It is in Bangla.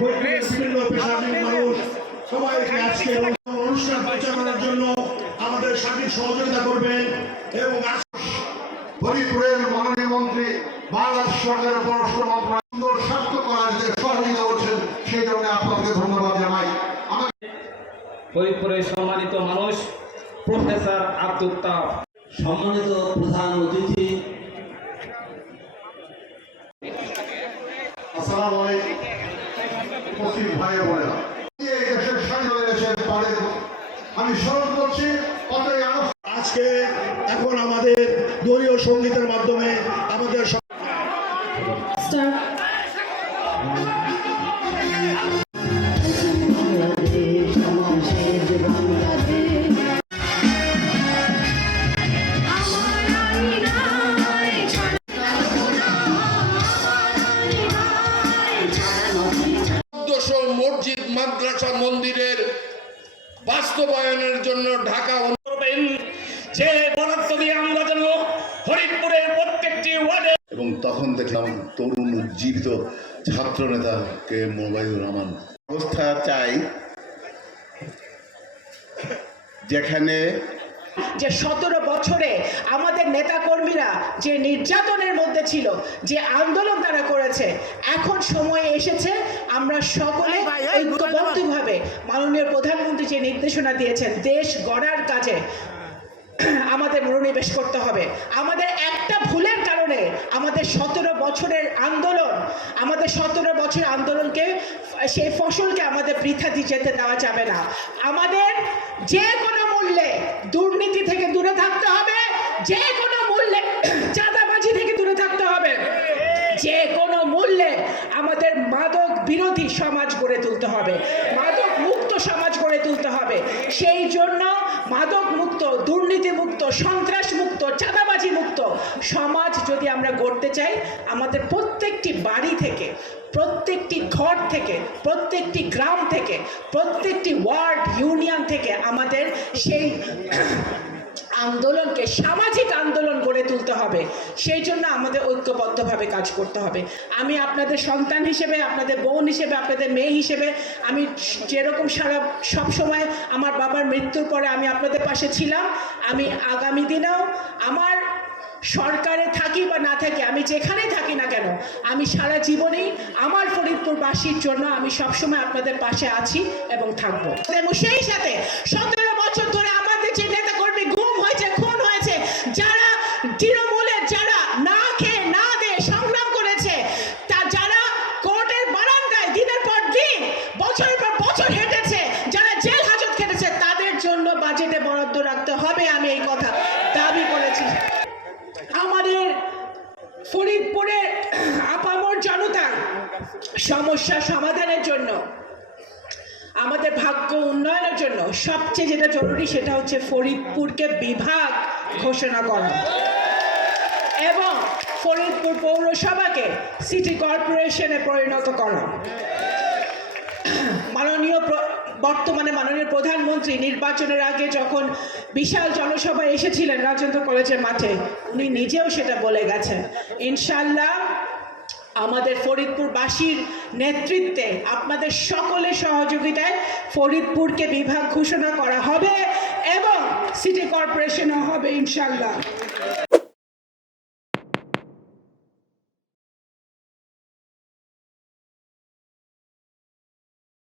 বিভিন্ন পেশাজীবী মানুষ সবাইকে আজকে অনুষ্ঠান পরিচালনার জন্য আমাদের সার্বিক সহযোগিতা করবেন এবং ফরিদপুরের মাননীয় মন্ত্রী বাংলাদেশ সরকারের পররাষ্ট্র মন্ত্রণালয় সুন্দর স্বার্থ করার যে সহযোগিতা করছেন সেই জন্য আপনাকে ধন্যবাদ জানাই। ফরিদপুরের সম্মানিত মানুষ প্রফেসর আব্দুল তাফ, সম্মানিত প্রধান অতিথি, আসসালামু আলাইকুম উপস্থিত ভাই বোনেরা, এই দেশের স্বাধীন হয়েছে তাদের আমি স্মরণ করছি। আজকে এখন আমাদের দলীয় সঙ্গীতের মাধ্যমে আমাদের মসজিদ মাদ্রাসা মন্দিরের বাস্তবায়নের জন্য ঢাকা করবেন যে বরাদ্দ দিয়ে আমরা যেন ফরিদপুরের প্রত্যেকটি ওয়ার্ডে। এবং তখন দেখলাম তরুণ উজ্জীবিত ছাত্র নেতাকে মোবাইদুর রহমান অবস্থা চাই যেখানে যে 17 বছরে আমাদের নেতাকর্মীরা যে নির্যাতনের মধ্যে ছিল, যে আন্দোলন তারা করেছে, এখন সময় এসেছে আমরা সকলে ঐক্যবদ্ধভাবে মাননীয় প্রধানমন্ত্রী যে নির্দেশনা দিয়েছেন দেশ গড়ার কাজে আমাদের মনোনিবেশ করতে হবে। আমাদের একটা ভুলের কারণে আমাদের 17 বছরের আন্দোলন, আমাদের 17 বছরের আন্দোলনকে সেই ফসলকে আমাদের বৃথা দিয়ে যেতে দেওয়া যাবে না। আমাদের যে কোনো মূল্যে দুর্নীতি থেকে দূরে থাকতে হবে, যে কোনো মূল্যে চাঁদাবাজি থেকে দূরে থাকতে হবে, যে কোনো মূল্যে আমাদের মাদক বিরোধী সমাজ গড়ে তুলতে হবে, মাদক মুক্ত সমাজ গড়ে তুলতে হবে। সেই জন্য মাদক মুক্ত, দুর্নীতি মুক্ত, সন্ত্রাস মুক্ত, চাঁদাবাজি মুক্ত সমাজ যদি আমরা গড়তে চাই, আমাদের প্রত্যেকটি বাড়ি থেকে, প্রত্যেকটি ঘর থেকে, প্রত্যেকটি গ্রাম থেকে, প্রত্যেকটি ওয়ার্ড ইউনিয়ন থেকে আমাদের সেই আন্দোলনকে সামাজিক আন্দোলন গড়ে তুলতে হবে। সেই জন্য আমাদের ঐক্যবদ্ধভাবে কাজ করতে হবে। আমি আপনাদের সন্তান হিসেবে, আপনাদের বোন হিসেবে, আপনাদের মেয়ে হিসেবে আমি যেরকম সব সময় আমার বাবার মৃত্যুর পরে আমি আপনাদের পাশে ছিলাম, আমি আগামী দিনেও আমার সরকারে থাকি বা না থাকি, আমি যেখানেই থাকি না কেন, আমি সারা জীবনেই আমার ফরিদপুরবাসীর জন্য আমি সবসময় আপনাদের পাশে আছি এবং থাকবো। এবং সেই সাথে 17 বছর ধরে আমাদের যে নেতাকর্মী গুম হয়েছে, খুন হয়েছে, যারা তৃণমূলের, যারা না খেয়ে না দিয়ে সংগ্রাম করেছে, তা যারা কোর্টের বারান্দায় দিনের পর দিন, বছরের পর বছর হেঁটেছে, যারা জেল হাজত খেটেছে, তাদের জন্য বাজেটে বরাদ্দ রাখতে হবে। আমি এই কথা দাবি করেছি। আমাদের ফরিদপুরের আপামর জনতার সমস্যা সমাধানের জন্য, আমাদের ভাগ্য উন্নয়নের জন্য সবচেয়ে যেটা জরুরি সেটা হচ্ছে ফরিদপুরকে বিভাগ ঘোষণা করা এবং ফরিদপুর পৌরসভাকে সিটি কর্পোরেশনে পরিণত করা। বর্তমানে মাননীয় প্রধানমন্ত্রী নির্বাচনের আগে যখন বিশাল জনসভায় এসেছিলেন রাজেন্দ্র কলেজের মাঠে, উনি নিজেও সেটা বলে গেছেন। ইনশাল্লাহ আমাদের ফরিদপুরবাসীর নেতৃত্বে, আপনাদের সকলের সহযোগিতায় ফরিদপুরকে বিভাগ ঘোষণা করা হবে এবং সিটি কর্পোরেশনও হবে ইনশাল্লাহ।